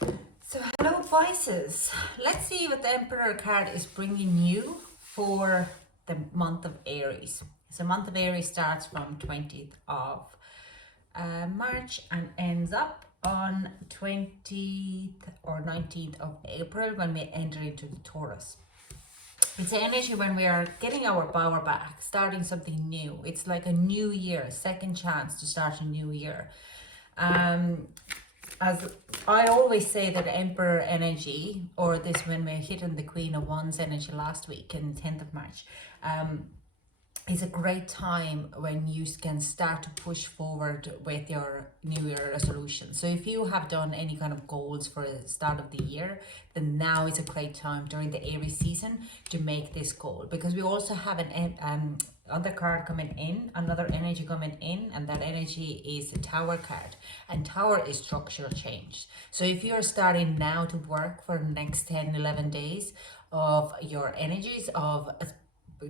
So hello Pisces, let's see what the Emperor card is bringing you for the month of Aries. So month of Aries starts from 20th of March and ends up on 20th or 19th of April when we enter into the Taurus. It's the energy when we are getting our power back, starting something new. It's like a new year, a second chance to start a new year. As I always say, that Emperor energy, or this when we're hitting the Queen of Wands energy last week in 10th of March, is a great time when you can start to push forward with your New Year resolution. So if you have done any kind of goals for the start of the year, then now is a great time during the Aries season to make this goal, because we also have an other card coming in, another energy coming in, and that energy is a Tower card, and Tower is structural change. So if you're starting now to work for the next 10-11 days of your energies of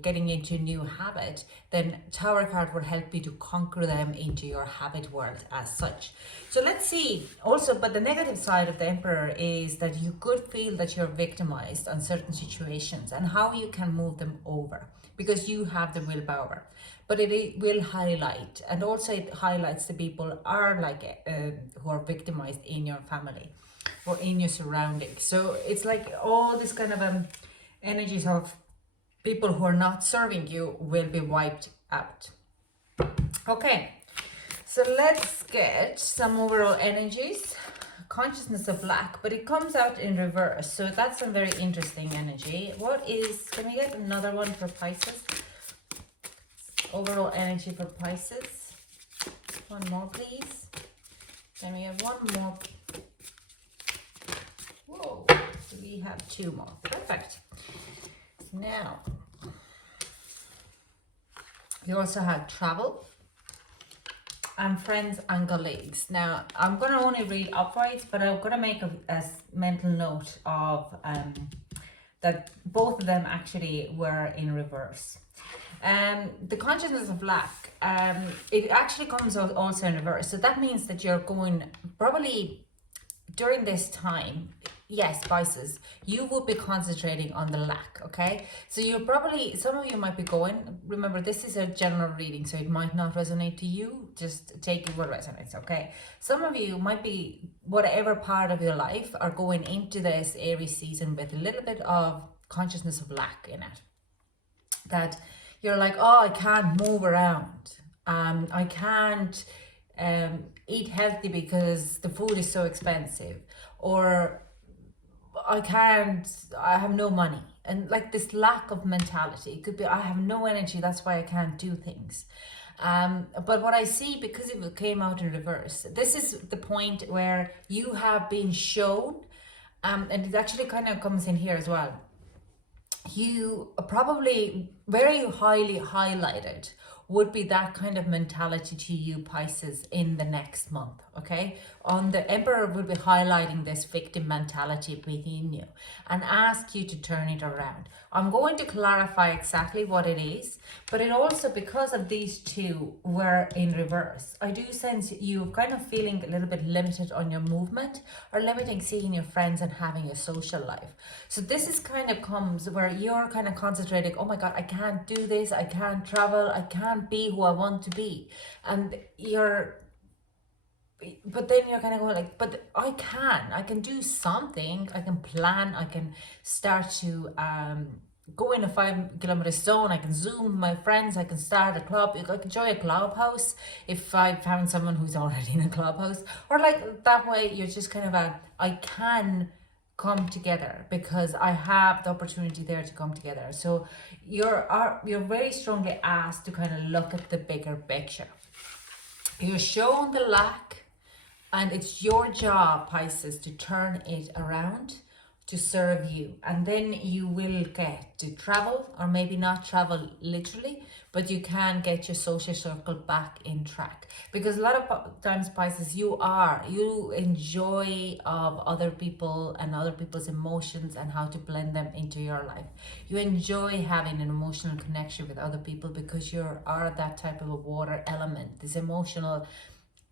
getting into a new habit, then Tower card will help you to conquer them into your habit world as such. So let's see also, but the negative side of the Emperor is that you could feel that you're victimized on certain situations and how you can move them over, because you have the willpower. But it will highlight, and also it highlights the people are like who are victimized in your family or in your surroundings. So it's like all this kind of energies of people who are not serving you will be wiped out. Okay, so let's get some overall energies. Consciousness of lack, but it comes out in reverse, so that's some very interesting energy. What is, can we get another one for Pisces? Overall energy for Pisces. One more, please. Can we have one more? Whoa, we have two more. Perfect. Now, you also have travel and friends and colleagues. Now, I'm going to only read uprights, but I'm going to make a mental note of that both of them actually were in reverse. The consciousness of lack, it actually comes out also in reverse. So that means that you're going probably during this time, yes, Pisces, you will be concentrating on the lack, okay? So you're probably, some of you might be going, remember this is a general reading, so it might not resonate to you, just take what resonates, okay? Some of you might be, whatever part of your life, are going into this Aries season with a little bit of consciousness of lack in it. That you're like, oh, I can't move around, I can't eat healthy because the food is so expensive, or I have no money. And like this lack of mentality, it could be I have no energy, that's why I can't do things. But what I see, because it came out in reverse, this is the point where you have been shown, and it actually kind of comes in here as well. You probably very highly highlighted would be that kind of mentality to you, Pisces, in the next month, okay? On the Emperor will be highlighting this victim mentality within you and ask you to turn it around. I'm going to clarify exactly what it is, but it also, because of these two were in reverse, I do sense you kind of feeling a little bit limited on your movement, or limiting seeing your friends and having a social life. So this is kind of comes where you're kind of concentrating, oh my God, I can't do this, I can't travel, I can't be who I want to be. And but then you're kind of going like, but I can do something, I can plan, I can start to go in a 5-kilometer zone, I can Zoom with my friends, I can start a club, I can join a clubhouse if I found someone who's already in a clubhouse, or like that way you're just kind of I can come together because I have the opportunity there to come together. So you're very strongly asked to kind of look at the bigger picture. You're shown the lack, and it's your job, Pisces, to turn it around to serve you. And then you will get to travel, or maybe not travel literally, but you can get your social circle back in track. Because a lot of times, Pisces, you enjoy of other people and other people's emotions and how to blend them into your life. You enjoy having an emotional connection with other people because you are that type of a water element, this emotional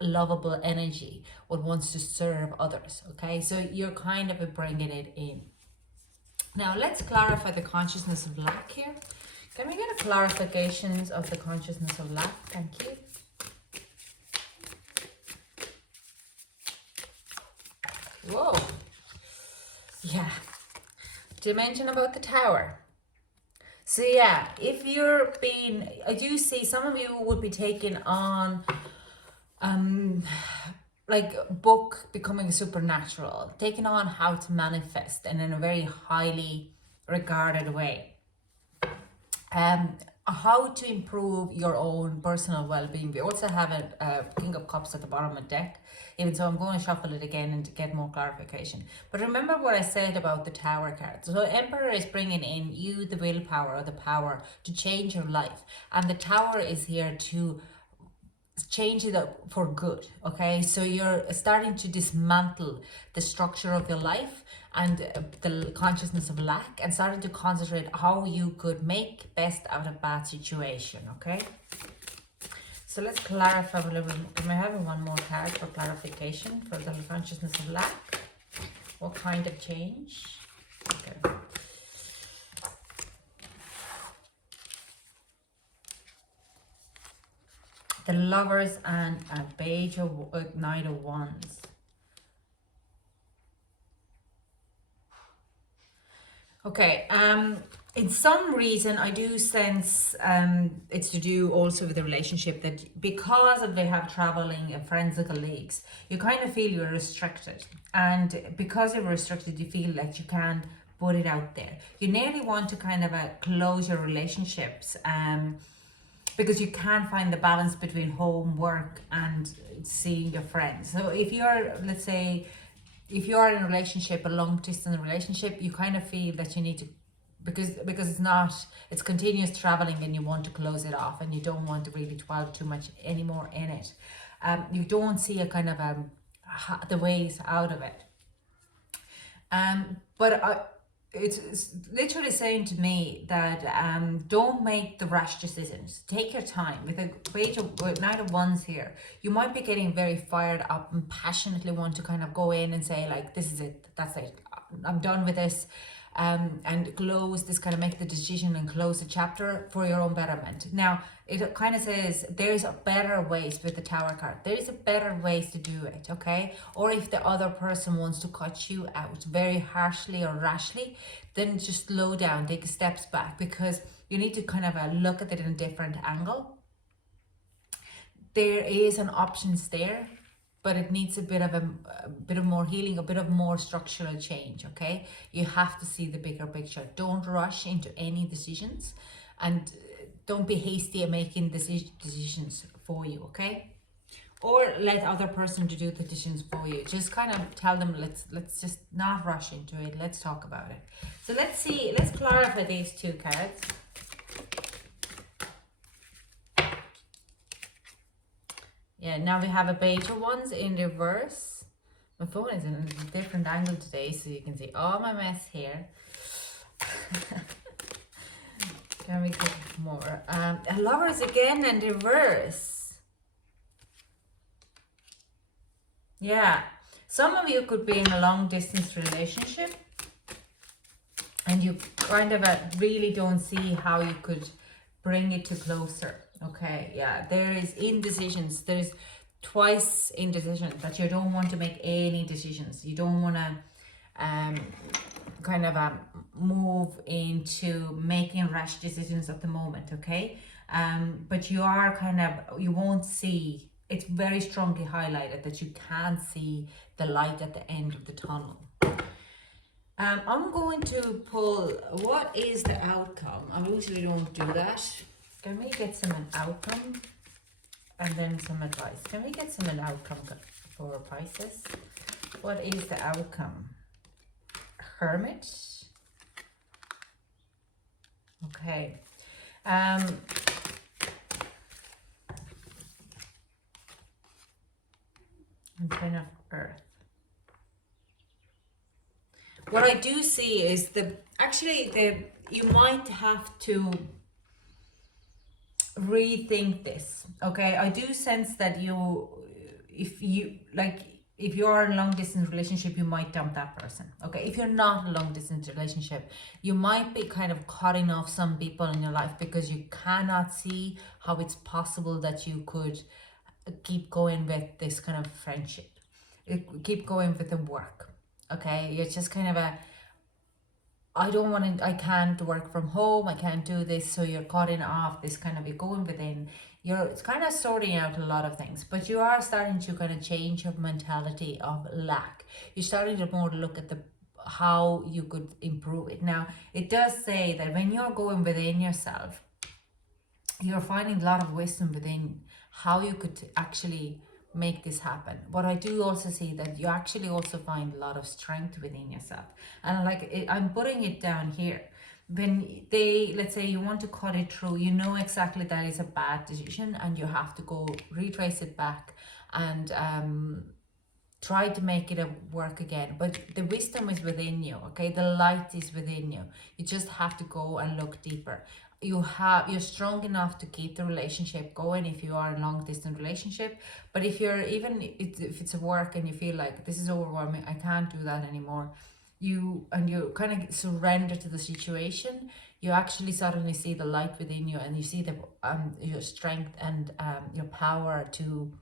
lovable energy, what wants to serve others. Okay, so you're kind of bringing it in. Now let's clarify the consciousness of lack here. Can we get a clarifications of the consciousness of lack? Thank you. Whoa. Yeah. Dimension about the Tower. So yeah, if you're being, I do see some of you would be taking on like book Becoming Supernatural, taking on how to manifest, and in a very highly regarded way. How to improve your own personal well-being. We also have a King of Cups at the bottom of the deck, even so I'm going to shuffle it again and to get more clarification. But remember what I said about the Tower card. So Emperor is bringing in you the willpower or the power to change your life, and the Tower is here to change it up for good. Okay, so you're starting to dismantle the structure of your life and the consciousness of lack, and starting to concentrate how you could make best out of bad situation. Okay, so let's clarify a little bit. Can I have one more card for clarification for the consciousness of lack? What kind of change? Okay. The Lovers and a Page of Knight of Wands. Okay, in some reason I do sense it's to do also with the relationship, that because of they have traveling and friends and colleagues, you kind of feel you're restricted, and because you're restricted you feel like you can't put it out there. You nearly want to kind of close your relationships because you can't find the balance between home, work, and seeing your friends. So if you're, let's say, if you are in a relationship, a long distance relationship, you kind of feel that you need to, because it's continuous traveling, and you want to close it off, and you don't want to really dwell too much anymore in it. You don't see a kind of the ways out of it. But it's literally saying to me that don't make the rash decisions. Take your time. With a Knight of Wands here, you might be getting very fired up and passionately want to kind of go in and say like, this is it, that's it, I'm done with this, and close this, kind of make the decision and close the chapter for your own betterment. Now it kind of says there's a better ways with the Tower card. There is a better ways to do it, okay? Or if the other person wants to cut you out very harshly or rashly, then just slow down, take steps back, because you need to kind of look at it in a different angle. There is an options there, but it needs a bit of more healing, a bit of more structural change. Okay, you have to see the bigger picture. Don't rush into any decisions, and don't be hasty at making decisions for you. Okay, or let other person to do the decisions for you. Just kind of tell them, let's just not rush into it. Let's talk about it. So let's see. Let's clarify these two cards. Yeah, now we have a Page of Wands in reverse. My phone is in a different angle today, so you can see all my mess here. Can we get more? Lovers again in reverse. Yeah, some of you could be in a long distance relationship, and you kind of really don't see how you could bring it to closer. Okay, yeah, there is indecisions. There's twice indecision that you don't want to make any decisions. You don't want to kind of move into making rash decisions at the moment, okay? But you are kind of, you won't see, it's very strongly highlighted that you can't see the light at the end of the tunnel. I'm going to pull, what is the outcome? I usually don't do that. Can we get some outcome and then some advice? Can we get some outcome for Pisces? What is the outcome? Hermit. Okay. And Ten of Earth. What I do see is you might have to rethink this. Okay, I do sense that if you are in a long distance relationship, you might dump that person. Okay, if you're not in a long distance relationship, you might be kind of cutting off some people in your life because you cannot see how it's possible that you could keep going with this kind of friendship, keep going with the work. Okay, you're just kind of I don't want to, I can't work from home, I can't do this. So you're cutting off this kind of, you're going within, it's kind of sorting out a lot of things, but you are starting to kind of change your mentality of lack. You're starting to more look at how you could improve it. Now, it does say that when you're going within yourself, you're finding a lot of wisdom within how you could actually make this happen. But I do also see that you actually also find a lot of strength within yourself. And I'm putting it down here. When let's say you want to cut it through, you know exactly that is a bad decision and you have to go retrace it back and try to make it work again. But the wisdom is within you, okay? The light is within you. You just have to go and look deeper. You're strong enough to keep the relationship going if you are in a long distance relationship. But if you're if it's a work and you feel like this is overwhelming, I can't do that anymore, you kind of surrender to the situation, you actually suddenly see the light within you and you see your strength and your power to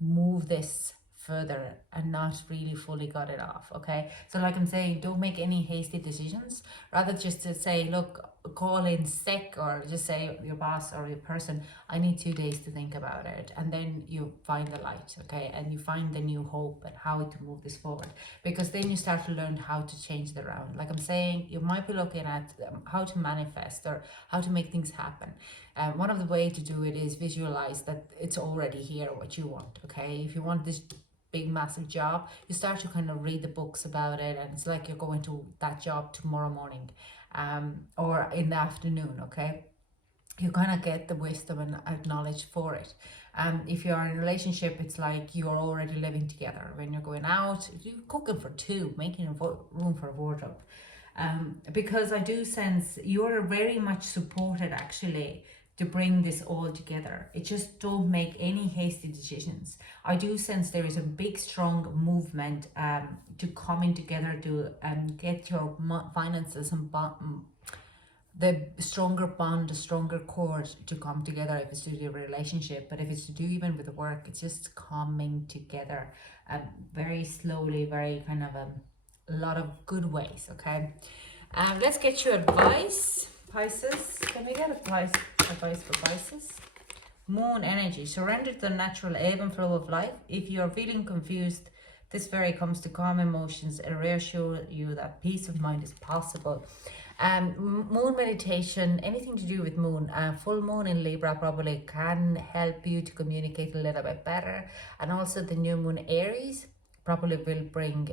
move this further and not really fully got it off. Okay, so like I'm saying, don't make any hasty decisions. Rather just to say, look, call in sick or just say your boss or your person, I need 2 days to think about it, and then you find the light. Okay, and you find the new hope and how to move this forward, because then you start to learn how to change it around. Like I'm saying, you might be looking at how to manifest or how to make things happen. One of the way to do it is visualize that it's already here what you want. Okay, if you want this big massive job, you start to kind of read the books about it, and it's like you're going to that job tomorrow morning or in the afternoon. Okay, you kind of get the wisdom and knowledge for it. If you're in a relationship, it's like you're already living together. When you're going out, you're cooking for two, making room for a wardrobe. Because I do sense you're very much supported actually to bring this all together. It just don't make any hasty decisions. I do sense there is a big strong movement to coming together to get your finances and the stronger bond, the stronger cord to come together if it's to do your relationship. But if it's to do even with the work, it's just coming together very slowly, very kind of a lot of good ways. Okay, let's get you advice, Pisces. Can we get advice for Pisces? Moon energy. Surrender to the natural ebb and flow of life. If you are feeling confused, this fairy comes to calm emotions and reassure you that peace of mind is possible. Moon meditation, anything to do with moon, full moon in Libra probably can help you to communicate a little bit better, and also the new moon Aries probably will bring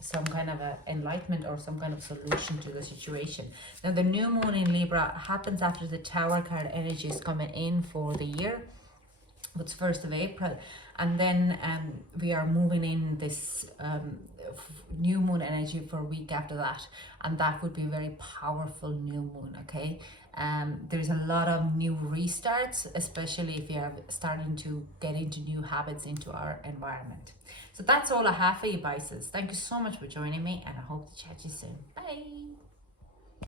some kind of enlightenment or some kind of solution to the situation. Now the new moon in Libra happens after the Tower card energy is coming in for the year. It's 1st of April, and then we are moving in this new moon energy for a week after that, and that would be a very powerful new moon. Okay, there's a lot of new restarts, especially if you're starting to get into new habits into our environment. So that's all I have for you, Pisces. Thank you so much for joining me, and I hope to chat to you soon. Bye.